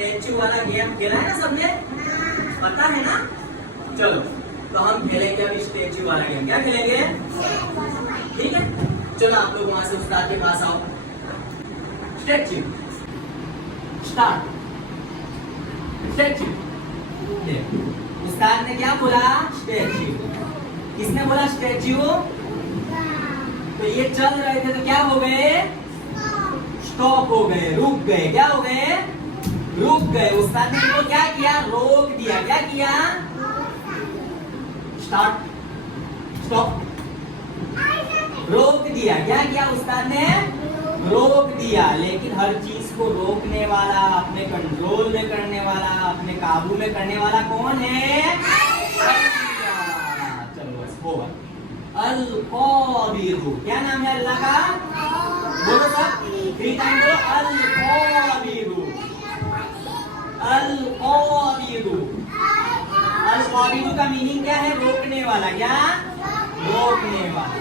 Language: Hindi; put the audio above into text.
स्टैच्यू वाला गेम खेला है ना सबने, पता है ना? चलो तो हम खेलेंगे अभी स्टैच्यू वाला गेम। क्या खेलेंगे? ठीक है, चलो आप लोग वहां से उस्ताद के पास आओ। Statue start. स्टैच्यू, उस्ताद ने क्या बोला? स्टैच्यू। किसने बोला स्टैच्यू? तो ये चल रहे थे तो क्या हो गए? स्टॉप हो गए, रुक गए। क्या हो गए? रुक गए। उस्ताद ने इनको क्या किया? रोक दिया। क्या किया? स्टार्ट, स्टॉप, रोक दिया। क्या किया उस्ताद ने? रोक दिया। लेकिन हर चीज को रोकने वाला, अपने कंट्रोल में करने वाला, अपने काबू में करने वाला कौन है? चलो बस होगा। अल क़ादिर। क्या नाम है अल्लाह का? बोलो सब, 3 टाइम बोलो। अल क़ादिर, अल क़ादिर। अल क़ादिर का मीनिंग क्या है? रोकने वाला। क्या? रोकने वाला।